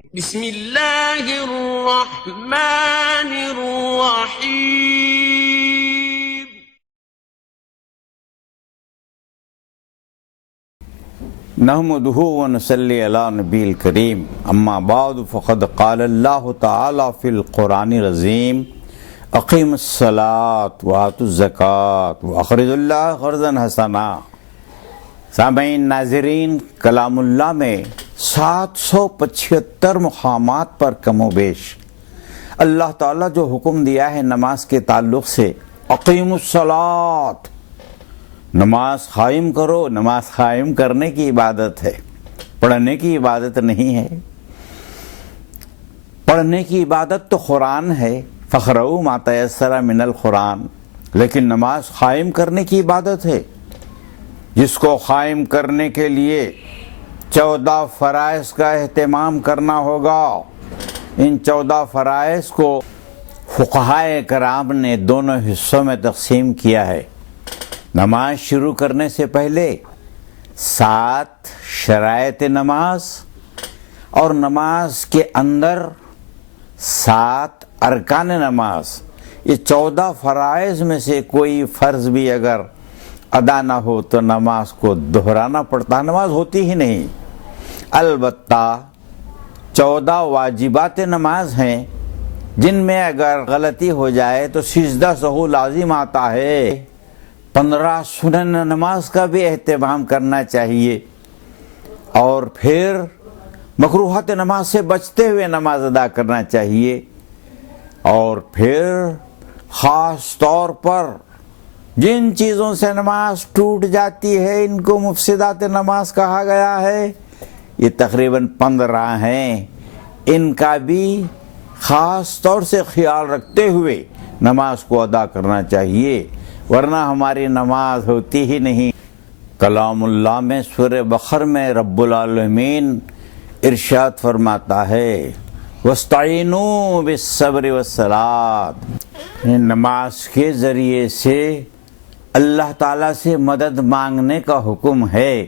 بسم اللہ الرحمن الرحیم نحمده ونصلی علی نبی الکریم اما بعد فقد قال اللہ تعالی فی القرآن العظیم اقیم الصلاة وآتوا الزکاة واقرضوا اللہ قرضا حسنا۔ سامعین ناظرین، کلام اللہ میں 775 مقامات پر کم و بیش اللہ تعالیٰ جو حکم دیا ہے نماز کے تعلق سے، اقیم الصلاة، نماز قائم کرو۔ نماز قائم کرنے کی عبادت ہے، پڑھنے کی عبادت نہیں ہے۔ پڑھنے کی عبادت تو قرآن ہے، فقرؤوا ما تیسر من القرآن، لیکن نماز قائم کرنے کی عبادت ہے، جس کو قائم کرنے کے لیے 14 فرائض کا اہتمام کرنا ہوگا۔ ان 14 فرائض کو فقہائے کرام نے دونوں حصوں میں تقسیم کیا ہے۔ نماز شروع کرنے سے پہلے 7 شرائط نماز اور نماز کے اندر 7 ارکان نماز، یہ 14 فرائض میں سے کوئی فرض بھی اگر ادا نہ ہو تو نماز کو دہرانا پڑتا، نماز ہوتی ہی نہیں۔ البتہ 14 واجبات نماز ہیں جن میں اگر غلطی ہو جائے تو سجدہ سہو لازم آتا ہے۔ 15 سنن نماز کا بھی اہتمام کرنا چاہیے، اور پھر مکروہات نماز سے بچتے ہوئے نماز ادا کرنا چاہیے، اور پھر خاص طور پر جن چیزوں سے نماز ٹوٹ جاتی ہے ان کو مفسدات نماز کہا گیا ہے، یہ تقریباً 15 ہیں، ان کا بھی خاص طور سے خیال رکھتے ہوئے نماز کو ادا کرنا چاہیے، ورنہ ہماری نماز ہوتی ہی نہیں۔ کلام اللہ میں سورہ بقرہ میں رب العالمین ارشاد فرماتا ہے وَاسْتَعِينُوا بِالصَّبْرِ وَالصَّلَاةِ، نماز کے ذریعے سے اللہ تعالیٰ سے مدد مانگنے کا حکم ہے۔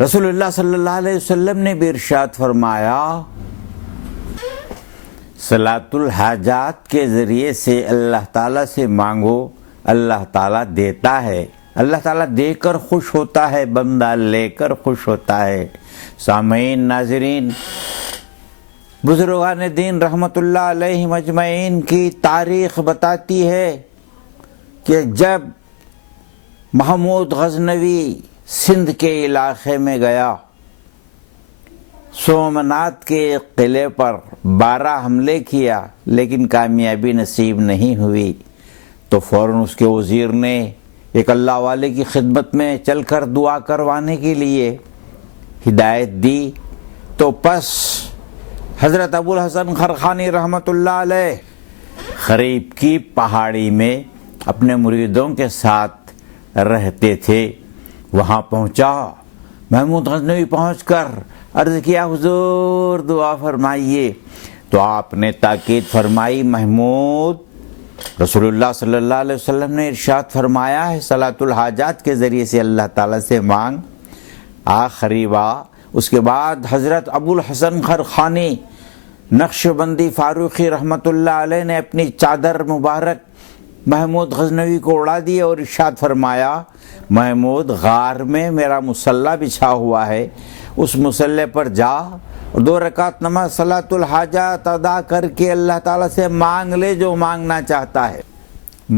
رسول اللہ صلی اللہ علیہ وسلم نے بھی ارشاد فرمایا صلاۃ الحاجات کے ذریعے سے اللہ تعالیٰ سے مانگو، اللہ تعالیٰ دیتا ہے، اللہ تعالیٰ دے کر خوش ہوتا ہے، بندہ لے کر خوش ہوتا ہے۔ سامعین ناظرین، بزرگان دین رحمت اللہ علیہ مجمعین کی تاریخ بتاتی ہے کہ جب محمود غزنوی سندھ کے علاقے میں گیا، سومنات کے قلعے پر 12 حملے کیا لیکن کامیابی نصیب نہیں ہوئی، تو فوراً اس کے وزیر نے ایک اللہ والے کی خدمت میں چل کر دعا کروانے کے لیے ہدایت دی۔ تو پس حضرت ابوالحسن خرقانی رحمت اللہ علیہ قریب کی پہاڑی میں اپنے مریدوں کے ساتھ رہتے تھے، وہاں پہنچا۔ محمود غزنوی پہنچ کر عرض کیا حضور دعا فرمائیے، تو آپ نے تاکید فرمائی محمود، رسول اللہ صلی اللہ علیہ وسلم نے ارشاد فرمایا ہے صلاۃ الحاجات کے ذریعے سے اللہ تعالیٰ سے مانگ، آخری بار۔ اس کے بعد حضرت ابوالحسن خرقانی نقشبندی فاروقی رحمت اللہ علیہ نے اپنی چادر مبارک محمود غزنوی کو اڑا دی اور ارشاد فرمایا محمود، غار میں میرا مصلی بچھا ہوا ہے، اس مصلی پر جا اور 2 رکعت نماز صلاۃ الحاجات ادا کر کے اللہ تعالیٰ سے مانگ لے جو مانگنا چاہتا ہے۔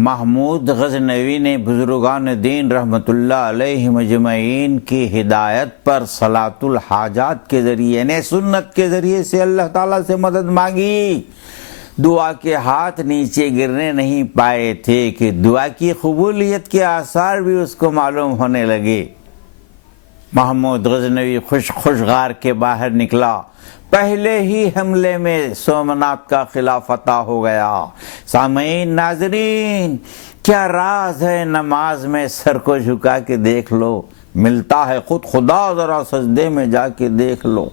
محمود غزنوی نے بزرگان دین رحمت اللہ علیہ مجمعین کی ہدایت پر صلاۃ الحاجات کے ذریعے یعنی سنت کے ذریعے سے اللہ تعالیٰ سے مدد مانگی۔ دعا کے ہاتھ نیچے گرنے نہیں پائے تھے کہ دعا کی قبولیت کے آثار بھی اس کو معلوم ہونے لگے۔ محمود غزنوی خوش غار کے باہر نکلا، پہلے ہی حملے میں سومنات کا قلعہ فتح ہو گیا۔ سامعین ناظرین، کیا راز ہے نماز میں؟ سر کو جھکا کے دیکھ لو، ملتا ہے خود خدا، ذرا سجدے میں جا کے دیکھ لو۔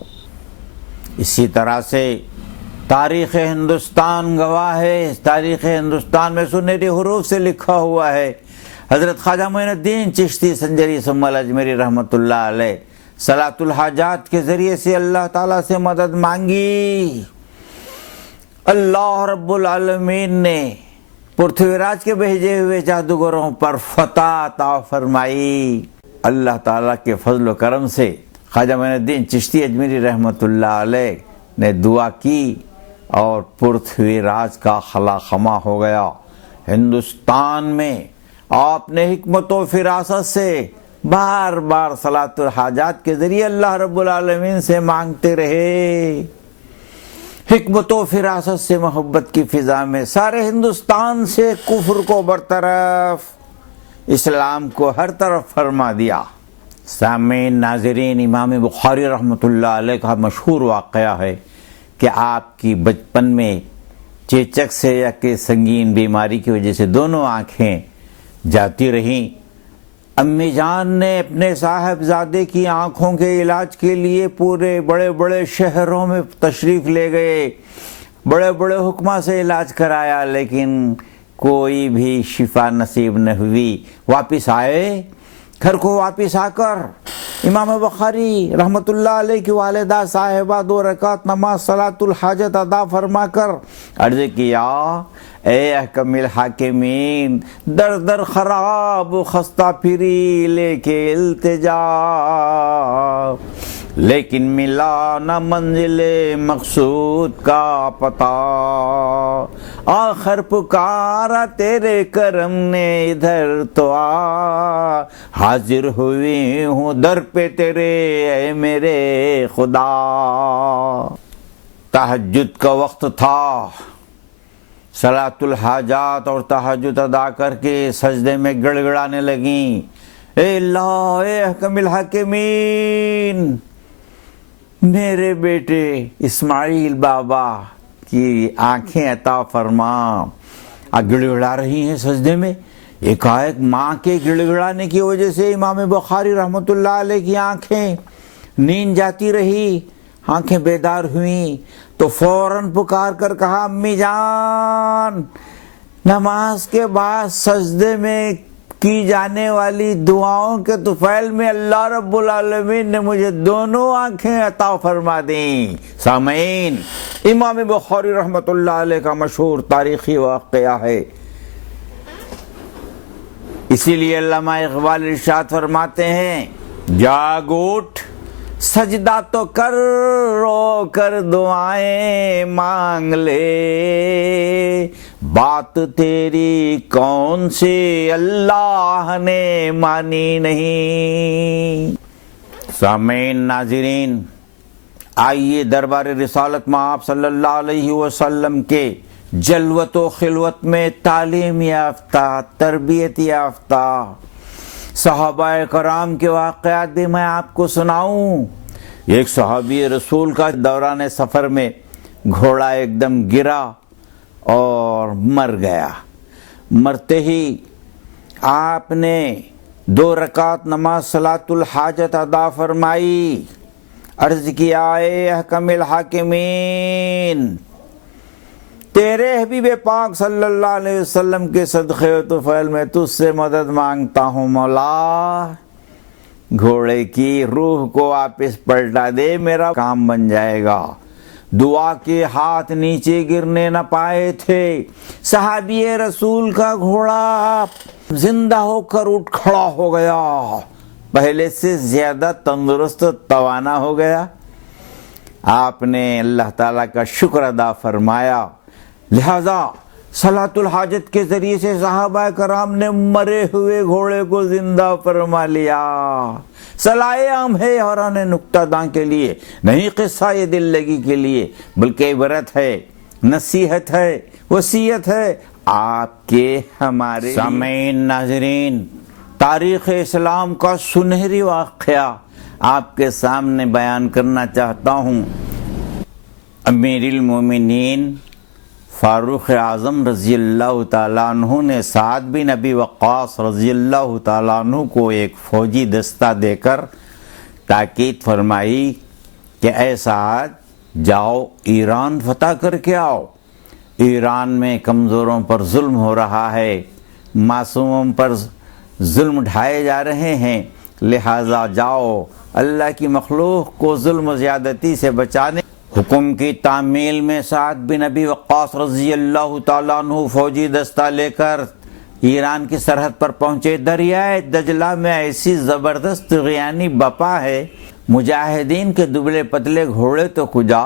اسی طرح سے تاریخ ہندوستان گواہ ہے، تاریخ ہندوستان میں سنہری حروف سے لکھا ہوا ہے، حضرت خواجہ معین الدین چشتی سنجری ثم الاجمری رحمت اللہ علیہ صلاۃ الحاجات کے ذریعے سے اللہ تعالیٰ سے مدد مانگی، اللہ رب العالمین نے پرتھوی راج کے بھیجے ہوئے جادوگروں پر فتح عطا فرمائی۔ اللہ تعالیٰ کے فضل و کرم سے خواجہ معین الدین چشتی اجمیری رحمۃ اللہ علیہ نے دعا کی اور پرتھوی راج کا خلا خما ہو گیا۔ ہندوستان میں آپ نے حکمت و فراست سے بار بار صلاۃ الحاجات کے ذریعے اللہ رب العالمین سے مانگتے رہے۔ حکمت و فراست سے محبت کی فضا میں سارے ہندوستان سے کفر کو برطرف، اسلام کو ہر طرف فرما دیا۔ سامعین ناظرین، امام بخاری رحمۃ اللہ علیہ کا مشہور واقعہ ہے کہ آپ کی بچپن میں چیچک سے یا کہ سنگین بیماری کی وجہ سے دونوں آنکھیں جاتی رہیں۔ امی جان نے اپنے صاحبزادے کی آنکھوں کے علاج کے لیے پورے بڑے بڑے شہروں میں تشریف لے گئے، بڑے بڑے حکماں سے علاج کرایا، لیکن کوئی بھی شفا نصیب نہ ہوئی۔ واپس آئے، گھر کو واپس آ کر امام بخاری رحمۃ اللہ علیہ کی والدہ صاحبہ 2 رکعت نماز صلاۃ الحاجت ادا فرما کر عرض کیا، اے احکم الحاکمین، در در خراب خستہ پھری لے کے التجا، لیکن ملا نہ منزل مقصود کا پتہ، آخر پکارا تیرے کرم نے ادھر تو آ، حاضر ہوئی ہوں در پہ تیرے اے میرے خدا۔ تہجد کا وقت تھا، صلاۃ الحاجات اور تہجد ادا کر کے سجدے میں گڑ گڑانے لگیں، اے اللہ، اے احکم الحاکمین، میرے بیٹے اسماعیل بابا کی آنکھیں عطا فرما۔ گڑ گڑا رہی ہیں سجدے میں، ایک ماں کے گڑ گڑانے کی وجہ سے امام بخاری رحمۃ اللہ علیہ کی آنکھیں نیند جاتی رہی، آنکھیں بیدار ہوئیں تو فوراً پکار کر کہا، امی جان، نماز کے بعد سجدے میں کی جانے والی دعاؤں کے طفیل میں اللہ رب العالمین نے مجھے دونوں آنکھیں عطا فرما دیں۔ سامعین، امام بخاری رحمۃ اللہ علیہ کا مشہور تاریخی واقعہ ہے، اسی لیے علامہ اقبال ارشاد فرماتے ہیں، جاگ اٹھ سجدہ تو کر، رو کر دعائیں مانگ لے، بات تیری کون سی اللہ نے مانی نہیں۔ سامعین ناظرین، آئیے دربار رسالت میں آپ صلی اللہ علیہ وسلم کے جلوت و خلوت میں تعلیم یافتہ، تربیت یافتہ صحابہ کرام کے واقعات بھی میں آپ کو سناؤں۔ ایک صحابی رسول کا دوران سفر میں گھوڑا ایک دم گرا اور مر گیا۔ مرتے ہی آپ نے 2 رکعت نماز صلاۃ الحاجت ادا فرمائی، عرض کیا، اے احکم الحاکمین، تیرے حبیب پاک صلی اللہ علیہ وسلم کے صدقے و طفیل میں تجھ سے مدد مانگتا ہوں، مولا، گھوڑے کی روح کو واپس پلٹا دے، میرا کام بن جائے گا۔ دعا کے ہاتھ نیچے گرنے نہ پائے تھے، صحابی رسول کا گھوڑا زندہ ہو کر اٹھ کھڑا ہو گیا، پہلے سے زیادہ تندرست توانا ہو گیا۔ آپ نے اللہ تعالیٰ کا شکر ادا فرمایا، لہذا صلاۃ الحاجت کے ذریعے سے صحابہ کرام نے مرے ہوئے گھوڑے کو زندہ فرما لیا۔ صلاح عام ہے حیران نکتہ داں کے لیے، نہیں قصہ یہ دل لگی کے لیے، بلکہ عبرت ہے، نصیحت ہے، وصیت ہے آپ کے ہمارے۔ سامعین ناظرین، تاریخ اسلام کا سنہری واقعہ آپ کے سامنے بیان کرنا چاہتا ہوں۔ امیر المومنین فاروق اعظم رضی اللہ تعالیٰ عنہ نے سعد بن ابی وقاص رضی اللہ تعالیٰ عنہ کو ایک فوجی دستہ دے کر تاکید فرمائی کہ اے سعد، جاؤ ایران فتح کر کے آؤ، ایران میں کمزوروں پر ظلم ہو رہا ہے، معصوموں پر ظلم ڈھائے جا رہے ہیں، لہٰذا جاؤ اللہ کی مخلوق کو ظلم و زیادتی سے بچانے۔ حکم کی تعمیل میں سعد بن ابی وقاص رضی اللہ تعالیٰ عنہ فوجی دستہ لے کر ایران کی سرحد پر پہنچے۔ دریائے دجلہ میں ایسی زبردست غیانی بپا ہے، مجاہدین کے دبلے پتلے گھوڑے تو کجا،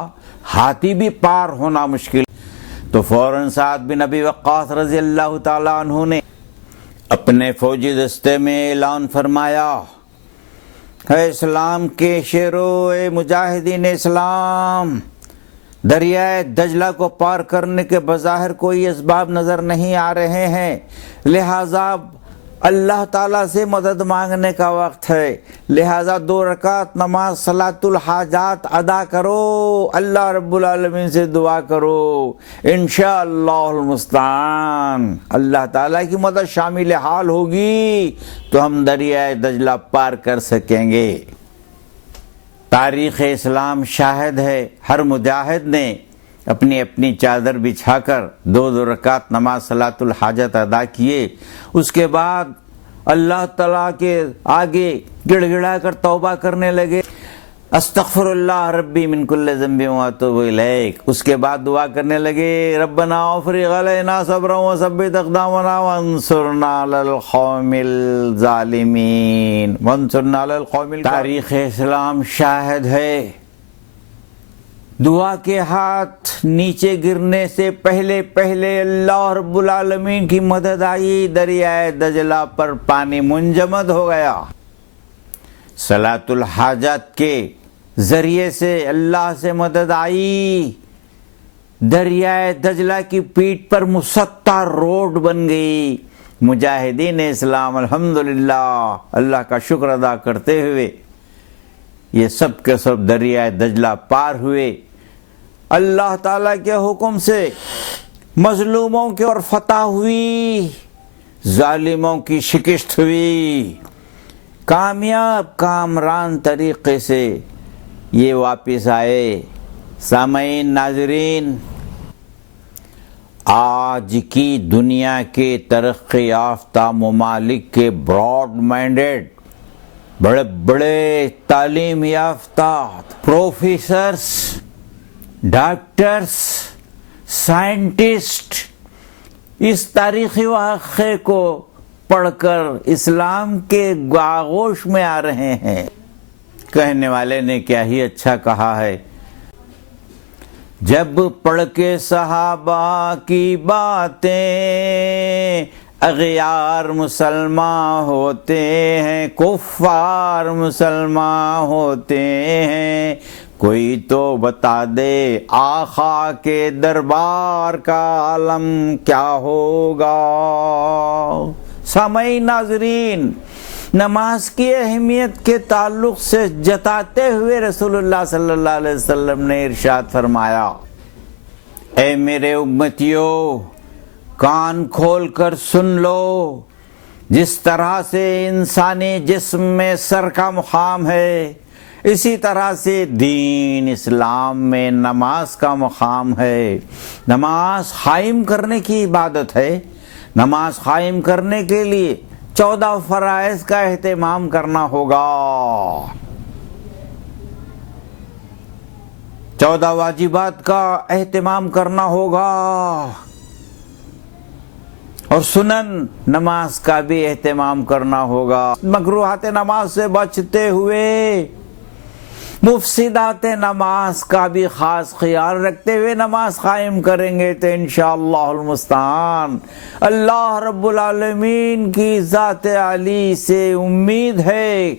ہاتھی بھی پار ہونا مشکل۔ تو فوراً سعد بن ابی وقاص رضی اللہ تعالیٰ عنہ نے اپنے فوجی دستے میں اعلان فرمایا، اے اسلام کے شیرو، اے مجاہدین اسلام، دریائے دجلہ کو پار کرنے کے بظاہر کوئی اسباب نظر نہیں آ رہے ہیں، لہٰذا اللہ تعالیٰ سے مدد مانگنے کا وقت ہے، لہٰذا 2 رکعت نماز صلاۃ الحاجات ادا کرو، اللہ رب العالمین سے دعا کرو، انشاءاللہ المستعان اللہ تعالیٰ کی مدد شامل حال ہوگی تو ہم دریائے دجلہ پار کر سکیں گے۔ تاریخ اسلام شاہد ہے، ہر مجاہد نے اپنی اپنی چادر بچھا کر 2 رکعت نماز صلاۃ الحاجت ادا کیے، اس کے بعد اللہ تعالیٰ کے آگے گڑ گڑا کر توبہ کرنے لگے، استغفر اللہ ربی من کل ذنب واتوب الیک۔ اس کے بعد دعا کرنے لگے، ربنا افرغ علینا صبرا وثبت اقدامنا وانصرنا علی القوم الظالمین وانصرنا علی القوم الظالمین۔ تاریخ اسلام شاہد ہے، دعا کے ہاتھ نیچے گرنے سے پہلے اللہ رب العالمین کی مدد آئی، دریائے دجلہ پر پانی منجمد ہو گیا۔ صلاۃ الحاجات کے ذریعے سے اللہ سے مدد آئی، دریائے دجلہ کی پیٹھ پر مسطح روڈ بن گئی۔ مجاہدین اسلام الحمدللہ اللہ کا شکر ادا کرتے ہوئے یہ سب کے سب دریائے دجلہ پار ہوئے۔ اللہ تعالیٰ کے حکم سے مظلوموں کی اور فتح ہوئی، ظالموں کی شکست ہوئی، کامیاب کامران طریقے سے یہ واپس آئے۔ سامعین، ناظرین، آج کی دنیا کے ترقی یافتہ ممالک کے براڈ مائنڈڈ، بڑے بڑے تعلیم یافتہ پروفیسرز، ڈاکٹرز، سائنٹسٹ اس تاریخی واقعے کو پڑھ کر اسلام کے آغوش میں آ رہے ہیں۔ کہنے والے نے کیا ہی اچھا کہا ہے، جب پڑھ کے صحابہ کی باتیں اغیار مسلمان ہوتے ہیں، کفار مسلمان ہوتے ہیں، کوئی تو بتا دے آقا کے دربار کا عالم کیا ہوگا۔ سامعین، ناظرین، نماز کی اہمیت کے تعلق سے جتاتے ہوئے رسول اللہ صلی اللہ علیہ وسلم نے ارشاد فرمایا، اے میرے امتیو، کان کھول کر سن لو، جس طرح سے انسانی جسم میں سر کا مقام ہے، اسی طرح سے دین اسلام میں نماز کا مقام ہے۔ نماز قائم کرنے کی عبادت ہے، نماز قائم کرنے کے لیے 14 فرائض کا اہتمام کرنا ہوگا، 14 واجبات کا اہتمام کرنا ہوگا، اور سنن نماز کا بھی اہتمام کرنا ہوگا۔ مکروہات نماز سے بچتے ہوئے مفسدات نماز کا بھی خاص خیال رکھتے ہوئے نماز قائم کریں گے تو انشاءاللہ المستعان اللہ رب العالمین کی ذات عالی سے امید ہے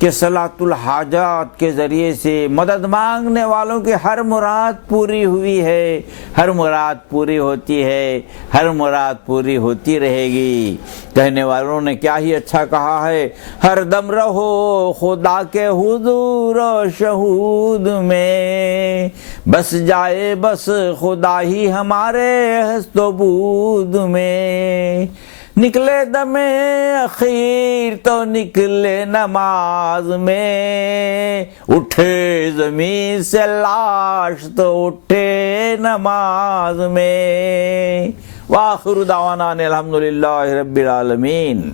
کہ صلاۃ الحاجات کے ذریعے سے مدد مانگنے والوں کی ہر مراد پوری ہوئی ہے، ہر مراد پوری ہوتی ہے، ہر مراد پوری ہوتی رہے گی۔ کہنے والوں نے کیا ہی اچھا کہا ہے، ہر دم رہو خدا کے حضور و شہود میں، بس جائے بس خدا ہی ہمارے ہست و بود میں، نکلے دم اخیر تو نکلے نماز میں، اٹھے زمین سے لاش تو اٹھے نماز میں۔ وآخر دعوانا الحمدللہ رب العالمین۔